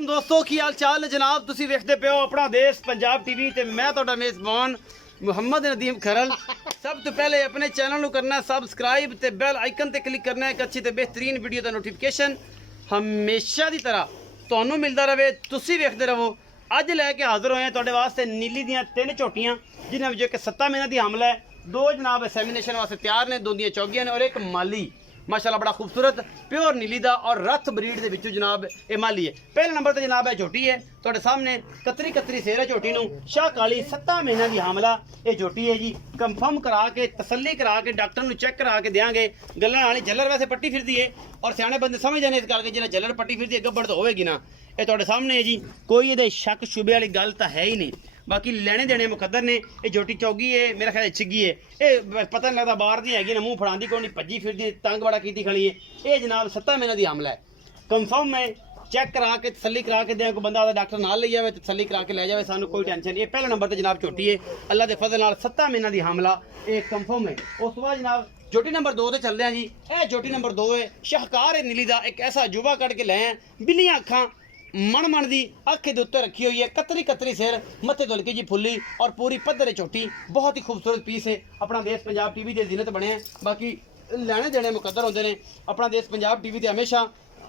दोस्तों की हाल चाल है जनाब। तुसी वेखदे पे हो अपना देश पंजाब टीवी ते मैं तुहाडा मेज़बान मुहम्मद नदीम खरल। सब तो पहले अपने चैनल को करना सबसक्राइब ते बेल आइकन ते क्लिक करना है एक अच्छी ते बेहतरीन वीडियो का नोटिफिकेशन हमेशा की तरह तुहानू मिलता रहे। तुसी वेखदे रहो। अज लैके हाजिर होए तुहाडे वास्ते नीली दियां 3 झोटियां जिन्हां विचों एक 7 महीने की हमला है, 2 जनाब एग्जामिनेशन वास्ते तैयार ने, 2 दियां चौगियां ने और एक माली माशाल्लाह बड़ा खूबसूरत प्योर नीली दा और रथ ब्रीड दे विचों जनाब ये माली है। पहले नंबर ते जनाब है झोटी है तुहाडे सामने कतरी कतरी सेर है झोटी नूं। शाह काली 7 महीने की हमला ये झोटी है जी। कंफर्म करा के तसल्ली करा के डॉक्टर नूं चेक करा के देंगे। गल्लां वाली झल्लर वैसे पट्टी फिरदी है और सियाणे बंदे समझ जाने इस गल के जिहड़ा झल्लर पट्टी फिरदी है गब्बड़ तो होवेगी ना। ये तुहाडे सामने है जी, कोई ये शक शुबे वाली गल तो है ही नहीं। बाकी लेने देने मुकद्दर ने। ये झोटी चौगी है, मेरा ख्याल छिग्गी है, ये पता नहीं लगता बाहर दी हैगी ना, मुंह फड़ांदी कोई नहीं, भज्जी फिरदी तंग बड़ा की खड़ी है। ये जनाब 7 महीने की हमला है। कंफर्म है, चेक करा के तसल्ली करा के दें। कोई बंदा डॉक्टर नाल ले जाए तसल्ली करा के ले जाए, सानू कोई टेंशन नहीं। पहले नंबर पर जनाब झोटी है अल्लाह के फजल नाल 7 महीने की हमला ये कंफर्म है। उस बाद जनाब झोटी नंबर 2 से चलते हैं जी। यह झोटी नंबर 2 है, शाहकार है नीली का। एक ऐसा जुबा कट के ले बिल्लियां अखां मन दी अख के उत्ते रखी हुई है, कतरी कतरी सिर, मत्थे दुलकी जी फुली और पूरी पद्धर झोटी। बहुत ही खूबसूरत पीस है। अपना देश पंजाब टीवी के जीनत बने हैं। बाकी लैने देने मुकद्दर होंगे ने। अपना देश पंजाब टीवी ते हमेशा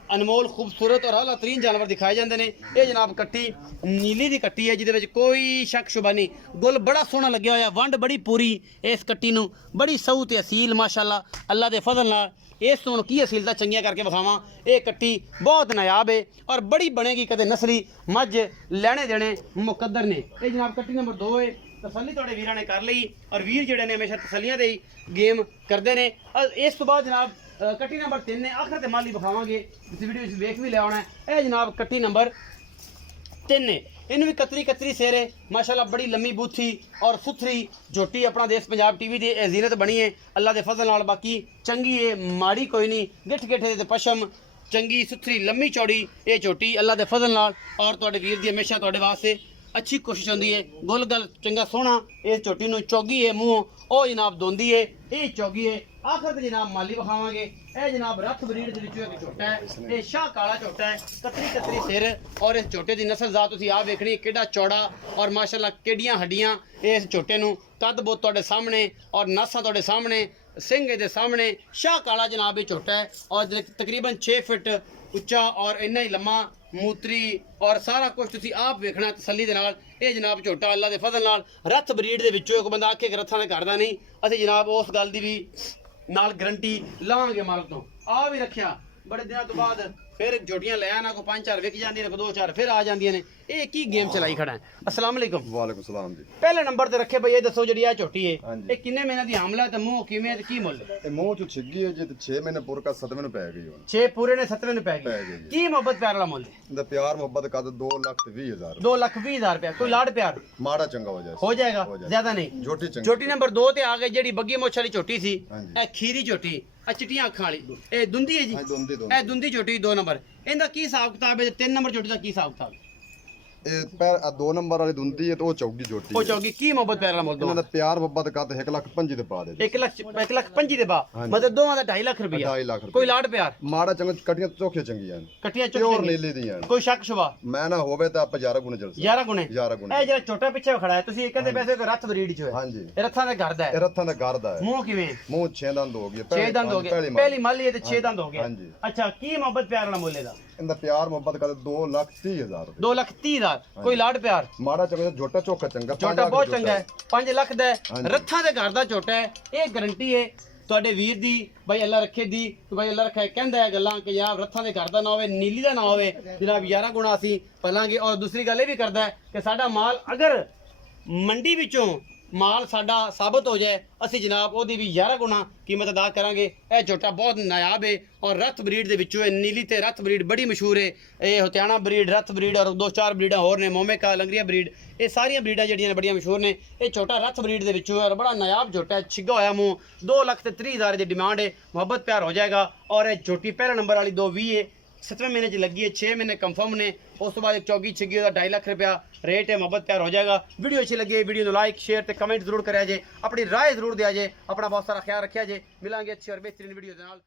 अनमोल खूबसूरत और आला तरीन जानवर दिखाए जाते हैं। ये जनाब कट्टी नीली की कट्टी है जिहदे कोई शक शुबा नहीं। गुल बड़ा सोहना लग्या होया, वंड बड़ी पूरी इस कट्टी नूं, बड़ी सऊ ते असील माशाल्लाह अल्लाह के फजल नाल। इस तो की असीलता चंगियां करके विखावां। ये कट्टी बहुत नायाब है और बड़ी बनेगी कदे नस्ली मझ लैने देने मुकद्दर ने। ये जनाब कट्टी नंबर 2 है। तसल्ली थोड़े वीर ने कर ली और वीर जेडे ने हमेशा तसलियां दे ही गेम करते हैं। इस तो बाद जनाब कट्टी नंबर 3 ने आखिर ते माली विखावांगे, इस वीडियो वेख भी लिया होना है। यह जनाब कट्टी नंबर 3 ने, इन्हू भी कतरी कतरी सेर है माशाल्लाह, बड़ी लम्मी बूथी और सुथरी झोटी। अपना देश पंजाब टीवी की जीनत बनी है अल्लाह के फजल नाल। बाकी चंगी है, माड़ी कोई नहीं, गिठ गिठे ते पशम चंगी सुथरी लम्मी चौड़ी ये झोटी अल्लाह के फजल नाल। और तुहाडे वीर दी हमेशा तुहाडे वास्ते अच्छी कोशिश होंदी है। गुल गल चंगा सोहना इस झोटी नूं चौगी है, मूँह ओ जनाब दोंदी है, ये चौगी है। आखिर ते जनाब माली विखावांगे। यह जनाब रथ ब्रीड दे विचों एक झोटा है, ये शाह काला झोटा है, कतरी कतरी सिर और इस झोटे की नस्ल जात तुसीं आ वेखणी किड्डा चौड़ा और माशाल्लाह किड्डियां हड्डियां इस झोटे नूं। कद बोत तुहाडे सामने और नासा तुहाडे सामने, सिंह दे सामने। शाह काला जनाब ये झोटा है और तकरीबन 6 फुट उच्चा और इन्ना ही लम्मा, मूत्री और सारा कुछ तुसीं आप वेखना तसल्ली दे नाल। ये जनाब झोटा अल्लाह के फजल नाल रथ ब्रीड दे विचों। एक बंदा आखे कि रथां दे घर दा नहीं, असीं जनाब उस गल दी भी नाल गारंटी लावांगे मालक तो। आ भी रखिया बड़े दिनों तो बाद फिर झोटियां ले आना, को 5-4 विक जांदियां ने, को 2-4 फिर आ जांदियां ने। ये की गेम चलाई खड़ा है। अस्सलाम वालेकुम। वालेकुम सलाम जी। पहले नंबर ते रखे भाई, ये दसो जी आ झोटी है ये किन्ने महीने की हमला है ते मुंह किवें ते की मुੱਲ है? ਇਹ ਮੂੰਹ ਚ ਛਿੱਗੀ ਹੈ ਜੀ ਤੇ 6 ਮਹੀਨੇ ਪੂਰ ਕਾ 7 ਮਹੀਨੇ ਪੈ ਗਈ ਹੁਣ। 6 पूरे ने 7वें ਨੂੰ ਪੈ ਪੈ ਗਈ। ਗਈ ਜੀ। ਕੀ ਮੁਹੱਬਤ ਪਿਆਰ ਵਾਲਾ ਮੁੱਲ ਹੈ? ਇਹਦਾ ਪਿਆਰ ਮੁਹੱਬਤ ਕਦ 2,20,000 2,20,000 रुपया। कोई लाड़ प्यार ਮਾੜਾ ਚੰਗਾ ਹੋ ਜਾਏ हो जाएगा, हो जाए। ज्यादा नहीं। झोटी चंगी। झोटी नंबर 2 ते आ गई जेडी बग्गी मोछ वाली झोटी सी। ਹਾਂਜੀ। ए खीरी झोटी आ चिट्टियां अखां वाली ए दुंदी है जी। ਹਾਂ ਦੋਂਦੇ ए दुंदी झोटी 2 नंबर। इनका की हिसाब किताब है? 3 नंबर झोटी का की हिसाब किताब? ਇਹ ਪੈਰ 2 ਨੰਬਰ ਵਾਲੀ ਦੁੰਦੀ ਹੈ ਤੇ ਉਹ ਚੌਗੀ ਝੋਟੀ ओ चौकी की मोहब्बत प्यार वाला मुੱਲ ਇਹਨਾਂ दो? ਦਾ ਪਿਆਰ ਮੁਹੱਬਤ ਕਦ 1,05,000 ਦੇ ਪਾ ਦੇ ਜੀ। 1,25,000 ਦੇ ਬਾ ਹਾਂਜੀ। मतलब दोवां ਦਾ 2.5 ਲੱਖ रुपया। 2.5 ਲੱਖ कोई लाड़ प्यार ਮਾੜਾ ਚੰਗਾ ਕਟੀਆਂ ਚੋਖੇ ਚੰਗੀਆਂ कटिया ਪਿਓਰ चोटी ਨੀਲੀ ਦੀਆਂ कोई शक शुबा ਮੈਂ ਨਾ ਹੋਵੇ ਤਾਂ ਆਪਾਂ 11 ਗੁਣੇ ਚੱਲ 11 गुणे। 11 ਗੁਣੇ। ਇਹ ਜਿਹੜਾ ਛੋਟਾ ਪਿੱਛੇ ਖੜਾ ਹੈ ਤੁਸੀਂ ਕਹਿੰਦੇ ਪੈਸੇ ਕੋ ਰੱਥ ਬਰੀਡ ਚ ਹੋਇਆ। ਹਾਂਜੀ। ਇਹ ਰੱਥਾਂ ਦੇ ਘਰ ਦਾ ਇਹ ਹੈ। ਰੱਥਾਂ ਦਾ ਘਰ ਦਾ ਹੈ। ਮੂੰਹ ਕਿਵੇਂ? ਮੂੰਹ 6 ਦੰਦ ਹੋ ਗਏ। 6 ਦੰਦ ਹੋ ਗਏ। ਪਹਿਲੀ ਮਾਲੀ ਹੈ ਤੇ 6 ਦੰਦ ਹੋ ਗਏ। ਹਾਂਜੀ। ਅੱਛਾ ਕੀ ਮੁਹੱਬਤ ਪਿਆਰ ਵਾਲਾ ਮੁੱਲ ਇਹਦਾ? ਇਹਦਾ ਪਿਆਰ ਮੁਹੱਬਤ ਕਦ 2,30,000 2,30,000। ਕੋਈ ਲਾੜ ਪਿਆਰ? ਮਾੜਾ ਚੰਗਾ ਝੋਟਾ ਚੋਖਾ ਚੰਗਾ ਛੋਟਾ ਬਹੁਤ ਚੰਗਾ ਹੈ। 5 ਲੱਖ ਦਾ ਹੈ। ਹਾਂਜੀ। ਰੱਥਾਂ ਦੇ ਘਰ ਦਾ ਛੋਟਾ ਹੈ। ਇਹ ਗਾਰੰਟੀ ਹੈ ਤੁਹਾਡੇ ਵੀਰ ਦੀ ਭਾਈ ਅੱਲਾ ਰੱਖੇ ਦੀ ਭਾਈ ਅੱਲਾ ਰੱਖੇ ਕਹਿੰਦਾ ਹੈ ਗੱਲਾਂ ਕਿ ਯਾਰ ਰੱਥਾਂ ਦੇ ਘਰ ਦਾ ਨਾ ਹੋਵੇ, ਨੀਲੀ ਦਾ ਨਾ ਹੋਵੇ ਜਨਾਬ 11 ਗੁਣਾ ਅਸੀਂ ਪਲਾਂਗੇ। ਔਰ ਦੂਸਰੀ ਗੱਲ ਇਹ ਵੀ ਕਰਦਾ ਹੈ ਕਿ ਸਾਡਾ ਮਾਲ ਅਗਰ ਮੰਡੀ ਵਿੱਚੋਂ ਮਾਲ ਸਾਡਾ ਸਾਬਤ ਹੋ ਜਾਏ ਅਸੀਂ ਜਨਾਬ ਉਹਦੀ ਵੀ 11 ਗੁਣਾ ਕੀਮਤ ਅਦਾ ਕਰਾਂਗੇ। ਇਹ ਝੋਟਾ ਬਹੁਤ ਨਾयाब है और रथ ब्रीड ਦੇ ਵਿੱਚੋਂ ਇਹ ਨੀਲੀ ਤੇ रथ ब्रीड बड़ी मशहूर है। ਇਹ ਹਥਿਆਣਾ ब्रीड, रथ ब्रीड और 2-4 ब्रीडां ਹੋਰ ਨੇ, मोमेका, लंगरिया ब्रीड, ਇਹ ਸਾਰੀਆਂ ਬਰੀਡਾਂ ਜਿਹੜੀਆਂ ਨੇ ਬੜੀਆਂ ਮਸ਼ਹੂਰ ਨੇ। ਇਹ ਛੋਟਾ रथ ब्रीड ਦੇ ਵਿੱਚੋਂ ਔਰ ਬੜਾ ਨਾयाब ਝੋਟਾ ਹੈ, ਛਿੱਗਾ ਹੋਇਆ ਮੂੰਹ। 2,30,000 ਦੀ ਡਿਮਾਂਡ ਹੈ, ਮੁਹੱਬਤ ਪਿਆਰ ਹੋ ਜਾਏਗਾ। और ਇਹ ਝੋਟੀ ਪਹਿਲਾ ਨੰਬਰ ਵਾਲੀ 220 है, 7वें महीने च लगी है, 6 महीने कंफर्म ने। उस तो बाद एक चौकी छिगी 2.5 लाख रुपया रेट है, मुहब्बत प्यार हो जाएगा। वीडियो अच्छी लगी वीडियो को लाइक शेयर ते कमेंट जरूर करा जे, अपनी राय जरूर दिया जे, अपना बहुत सारा ख्याल रखा जे। मिलांगे अच्छी और बेहतरीन वीडियो के नाल।